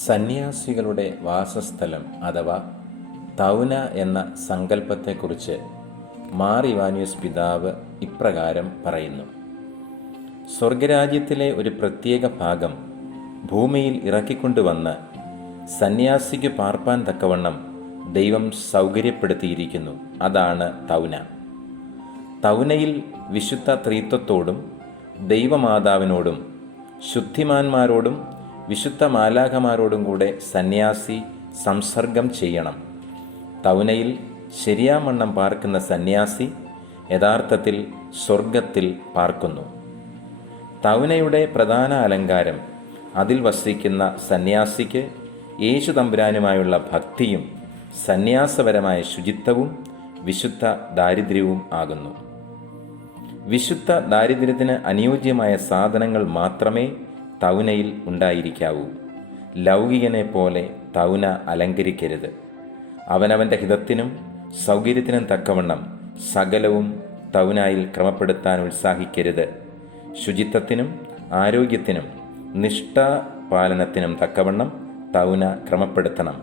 സന്യാസികളുടെ വാസസ്ഥലം അഥവാ തൗന എന്ന സങ്കല്പത്തെക്കുറിച്ച് മാർ ഇവാനിയോസ് പിതാവ് ഇപ്രകാരം പറയുന്നു. സ്വർഗരാജ്യത്തിലെ ഒരു പ്രത്യേക ഭാഗം ഭൂമിയിൽ ഇറക്കിക്കൊണ്ടുവന്ന് സന്യാസിക്ക് പാർപ്പാൻ തക്കവണ്ണം ദൈവം സൗകര്യപ്പെടുത്തിയിരിക്കുന്നു. അതാണ് തൗന. തൗനയിൽ വിശുദ്ധ ത്രിത്വത്തോടും ദൈവമാതാവിനോടും ശുദ്ധിമാന്മാരോടും വിശുദ്ധ മാലാഖമാരോടും കൂടെ സന്യാസി സംസർഗം ചെയ്യണം. തൗനയിൽ ശരിയാമണ്ണം പാർക്കുന്ന സന്യാസി യഥാർത്ഥത്തിൽ സ്വർഗത്തിൽ പാർക്കുന്നു. തൗനയുടെ പ്രധാന അലങ്കാരം അതിൽ വസിക്കുന്ന സന്യാസിക്ക് യേശു തമ്പുരാനുമായുള്ള ഭക്തിയും സന്യാസപരമായ ശുചിത്വവും വിശുദ്ധ ദാരിദ്ര്യവും ആകുന്നു. വിശുദ്ധ ദാരിദ്ര്യത്തിന് അനുയോജ്യമായ സാധനങ്ങൾ മാത്രമേ തൗനയിൽ ഉണ്ടായിരിക്കാവൂ. ലൗകികനെ പോലെ തൗന അലങ്കരിക്കരുത്. അവനവൻ്റെ ഹിതത്തിനും സൗകര്യത്തിനും തക്കവണ്ണം സകലവും തൗനായിൽ ക്രമപ്പെടുത്താൻ ഉത്സാഹിക്കരുത്. ശുചിത്വത്തിനും ആരോഗ്യത്തിനും നിഷ്ഠാപാലനത്തിനും തക്കവണ്ണം തൗന ക്രമപ്പെടുത്തണം.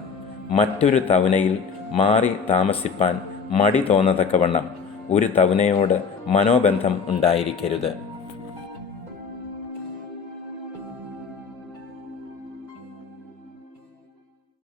മറ്റൊരു തൗനയിൽ മാറി താമസിപ്പാൻ മടി തോന്നത്തക്കവണ്ണം ഒരു തൗനയോട് മനോബന്ധം ഉണ്ടായിരിക്കരുത്.